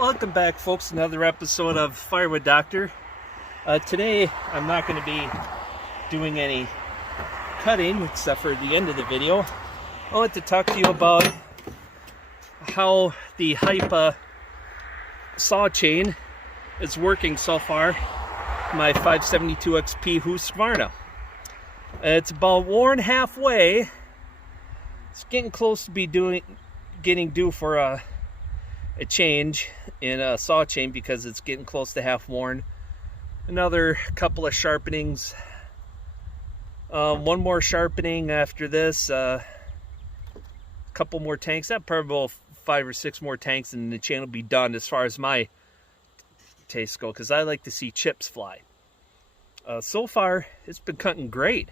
Welcome back, folks. Another episode of Firewood Doctor. Today I'm not going to be doing any cutting except for the end of the video. I want to talk to you about how the HiPa saw chain is working so far. My 572 XP Husqvarna. It's about worn halfway. It's getting close to be getting due for a change in a saw chain because it's getting close to half worn. Another couple of sharpenings. One more sharpening after this. Couple more tanks. That probably 5 or 6 more tanks, and the chain will be done as far as my tastes go. Because I like to see chips fly. So far, it's been cutting great.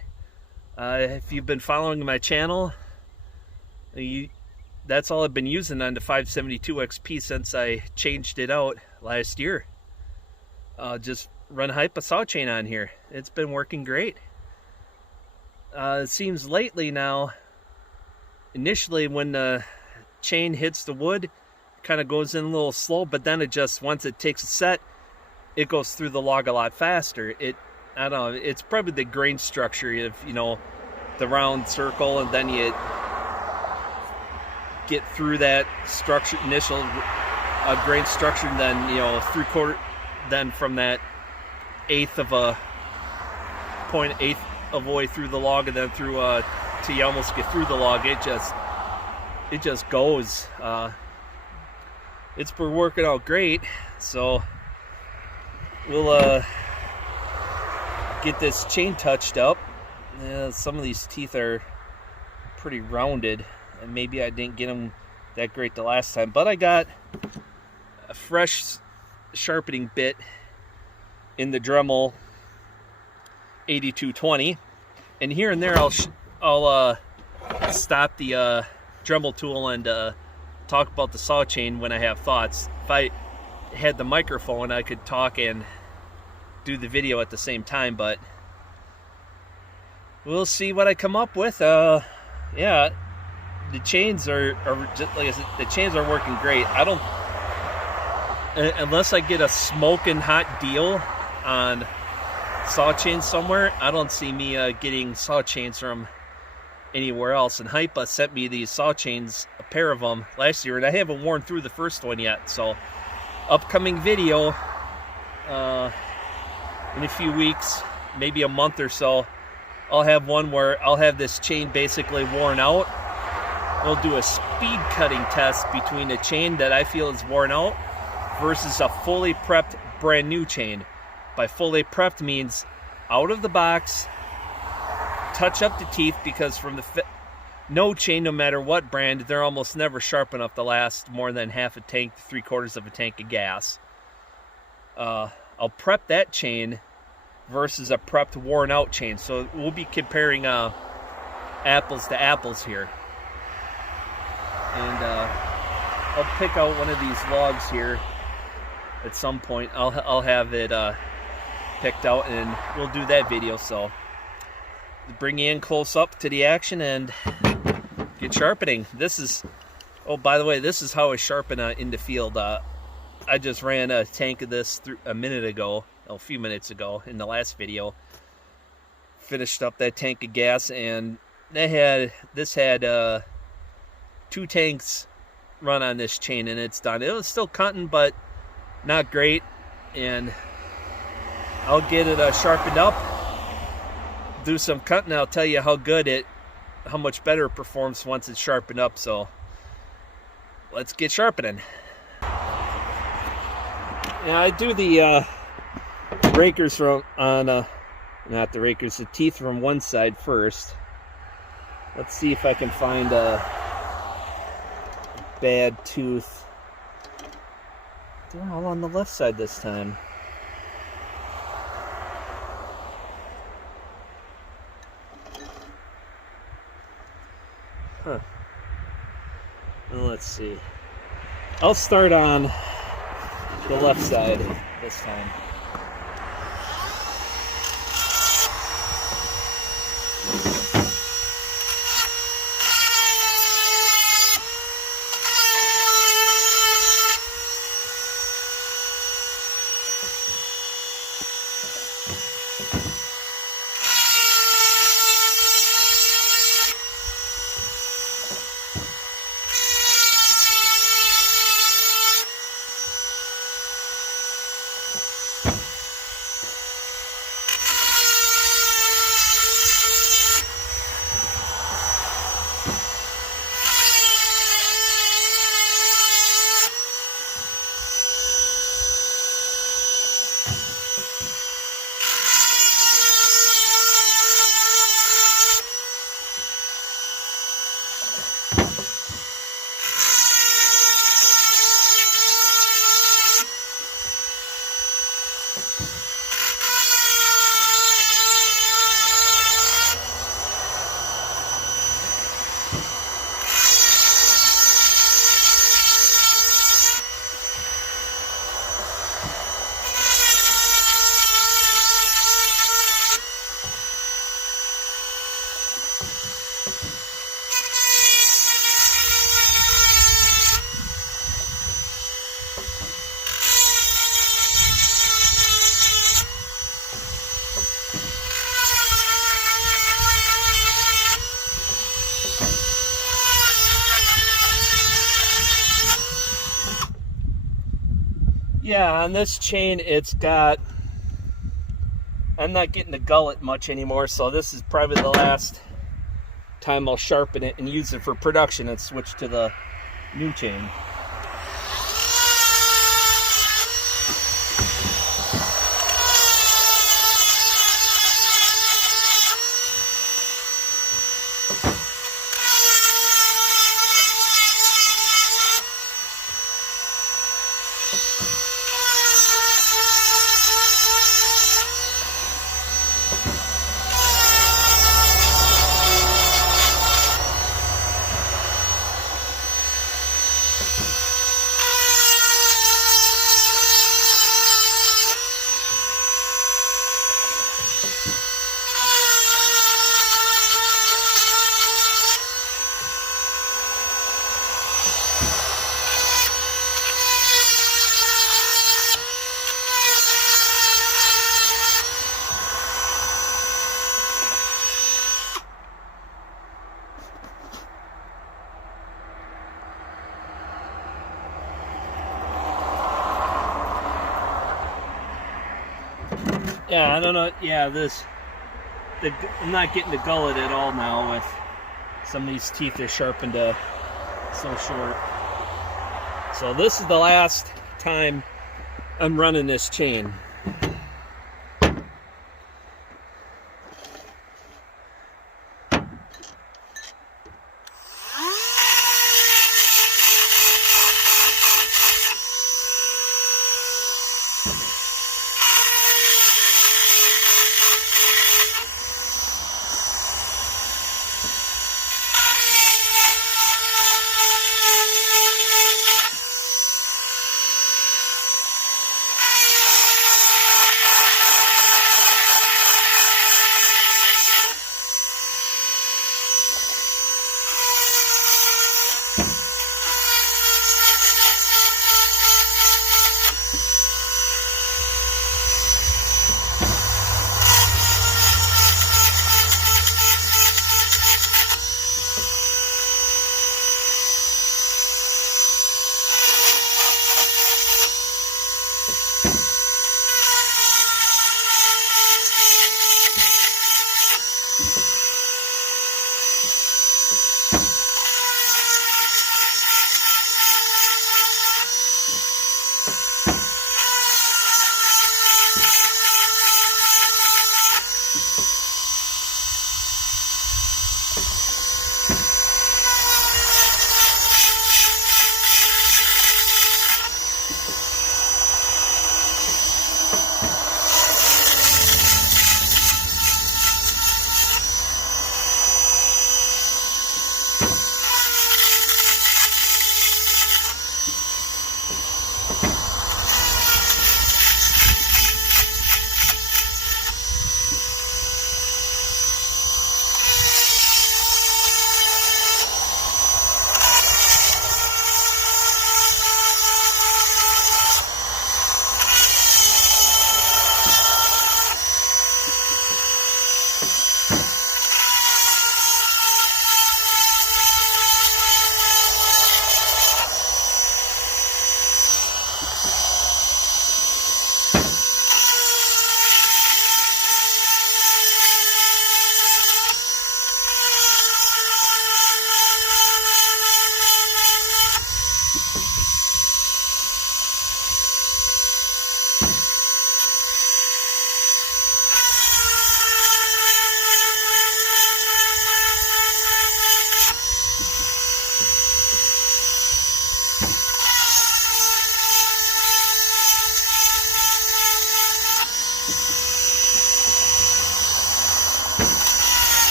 If you've been following my channel, that's all I've been using on the 572 XP since I changed it out last year. Just run HiPa saw chain on here. It's been working great. It seems lately now, initially when the chain hits the wood, it kind of goes in a little slow, but then it just, once it takes a set, it goes through the log a lot faster. I don't know, it's probably the grain structure of, the round circle, and then you get through that structure, initial grain structure, and then, 3/4, then from that eighth of a way through the log, and then through till you almost get through the log, it just goes. It's been working out great, so we'll get this chain touched up. Some of these teeth are pretty rounded, and maybe I didn't get them that great the last time, but I got a fresh sharpening bit in the Dremel 8220, and here and there I'll stop the Dremel tool and talk about the saw chain when I have thoughts. If I had the microphone, I could talk and do the video at the same time, but we'll see what I come up with. Yeah, the chains are just, like I said, the chains are working great. I don't, unless I get a smoking hot deal on saw chains somewhere, I don't see me getting saw chains from anywhere else. And HiPa sent me these saw chains, a pair of them last year, and I haven't worn through the first one yet. So upcoming video in a few weeks, maybe a month or so, I'll have one where I'll have this chain basically worn out. We'll do a speed cutting test between a chain that I feel is worn out versus a fully prepped brand new chain. By fully prepped means out of the box, touch up the teeth, because from the no chain, no matter what brand, they're almost never sharp enough to last more than half a tank, 3/4 of a tank of gas. I'll prep that chain versus a prepped worn out chain. So we'll be comparing apples to apples here. And I'll pick out one of these logs here at some point. I'll have it picked out, and we'll do that video. So bring you in close up to the action and get sharpening. This is, oh, by the way, this is how I sharpen in the field. I just ran a tank of this through a few minutes ago in the last video. Finished up that tank of gas, and this had 2 tanks run on this chain, and it's done. It was still cutting, but not great, and I'll get it sharpened up, do some cutting. I'll tell you how much better it performs once it's sharpened up. So let's get sharpening. Now I do the rakers not the rakers, the teeth from one side first. Let's see if I can find a bad tooth. They're all on the left side this time. Huh. Well, let's see. I'll start on the left side this time. Yeah, on this chain, it's got, I'm not getting to gull it much anymore, so this is probably the last time I'll sharpen it and use it for production and switch to the new chain. Yeah, I don't know. Yeah, I'm not getting to gull it at all now with some of these teeth are sharpened so short. So this is the last time I'm running this chain.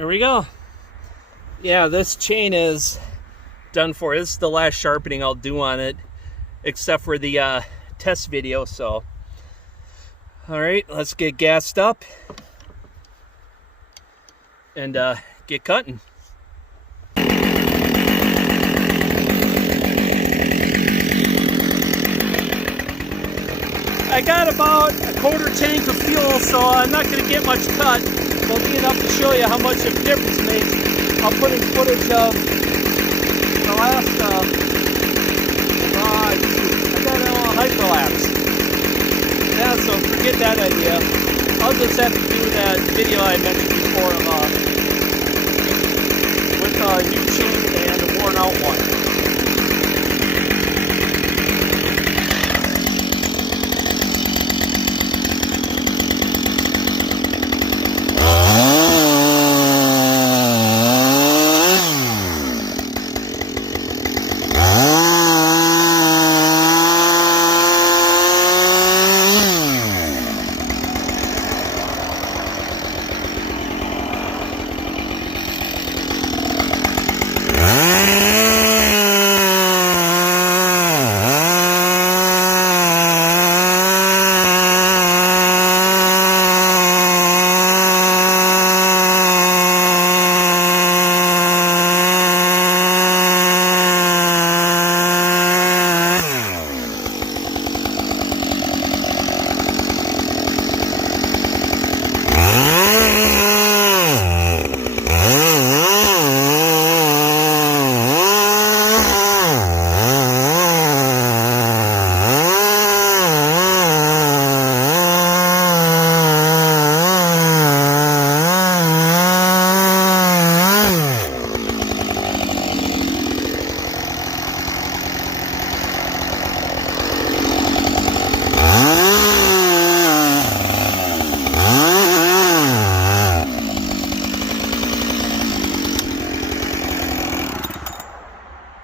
There we go. Yeah, this chain is done for. This is the last sharpening I'll do on it, except for the test video. So, all right, let's get gassed up and get cutting. I got about a quarter tank of fuel, so I'm not going to get much cut. But it'll be enough to show you how much of a difference it makes. I'll put in footage of the last, I got it on hyperlapse. Yeah, so forget that idea. I'll just have to do that video I mentioned before with a new chain and a worn out one.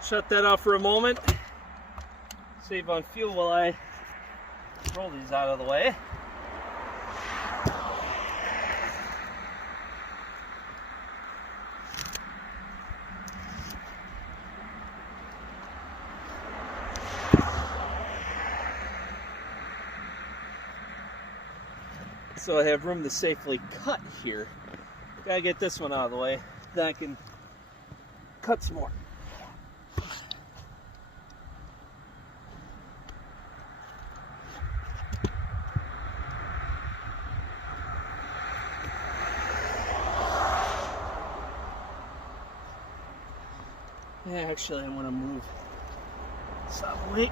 Shut that off for a moment. Save on fuel while I roll these out of the way. So I have room to safely cut here. Gotta get this one out of the way, then I can cut some more. Yeah, actually I want to move this out of the way.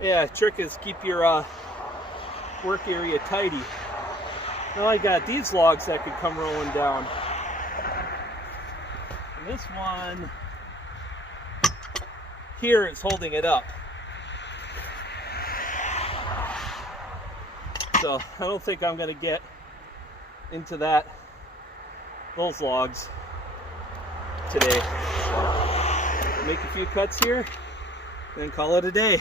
Yeah, trick is keep your work area tidy. Now I got these logs that could come rolling down. And this one here is holding it up. So I don't think I'm going to get into those logs today. So make a few cuts here, then call it a day.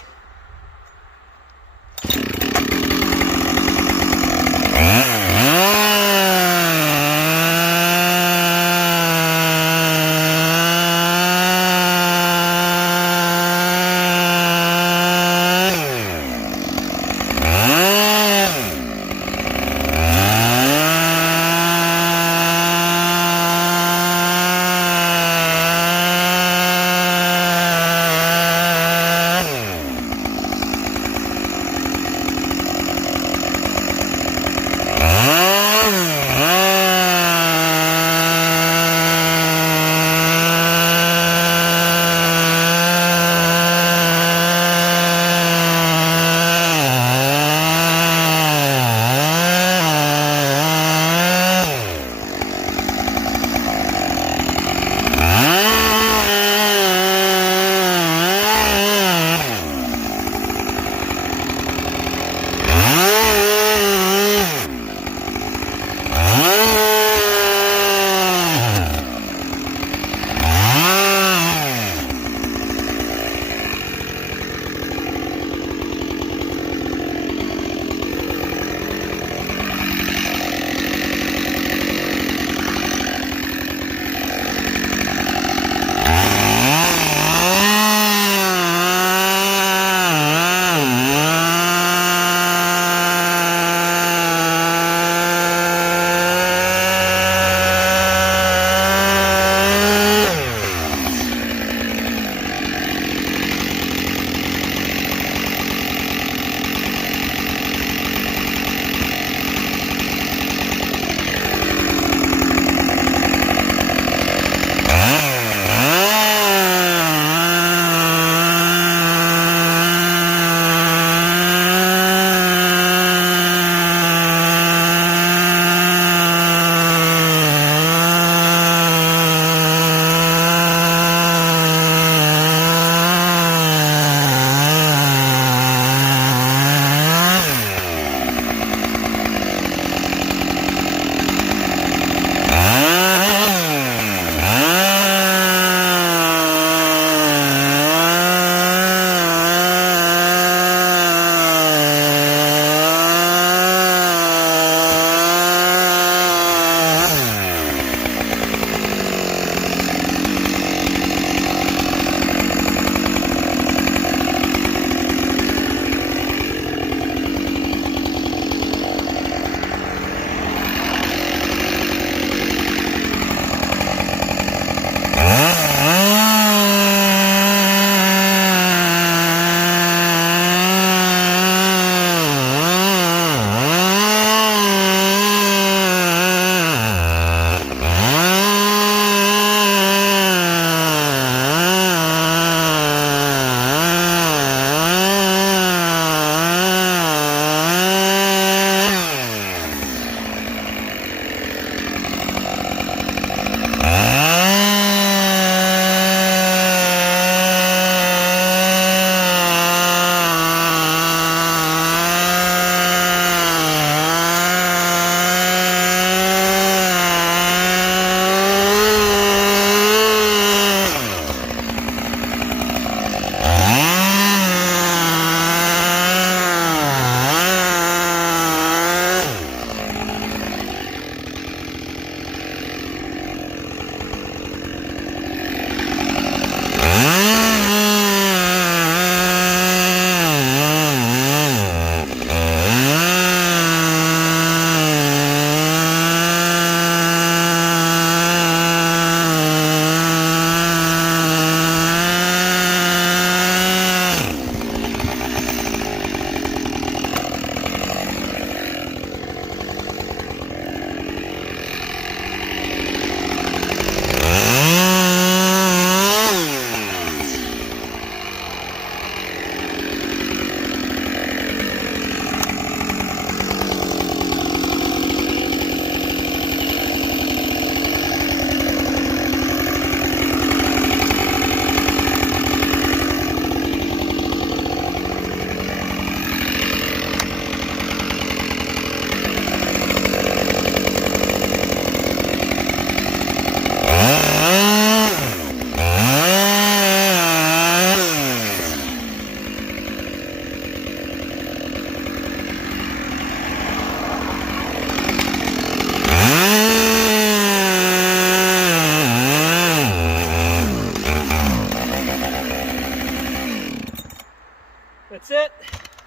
it.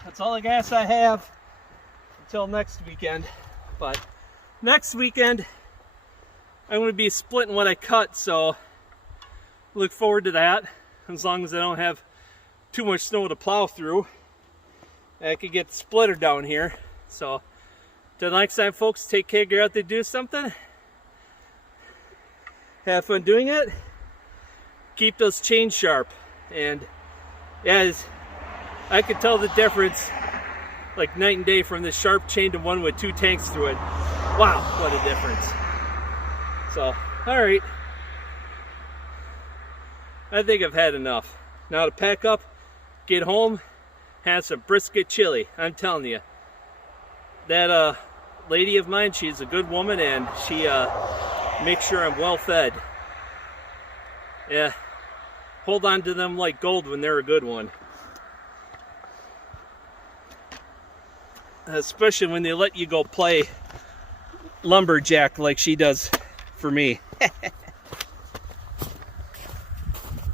That's all the gas I have until next weekend. But next weekend, I'm going to be splitting what I cut, so look forward to that. As long as I don't have too much snow to plow through, I could get the splitter down here. So till next time, folks, take care, get out there, do something. Have fun doing it. Keep those chains sharp. And as I could tell the difference like night and day from this sharp chain to one with 2 tanks through it. Wow, what a difference. So, all right. I think I've had enough. Now to pack up, get home, have some brisket chili. I'm telling you, that lady of mine, she's a good woman, and she makes sure I'm well fed. Yeah, hold on to them like gold when they're a good one. Especially when they let you go play lumberjack like she does for me.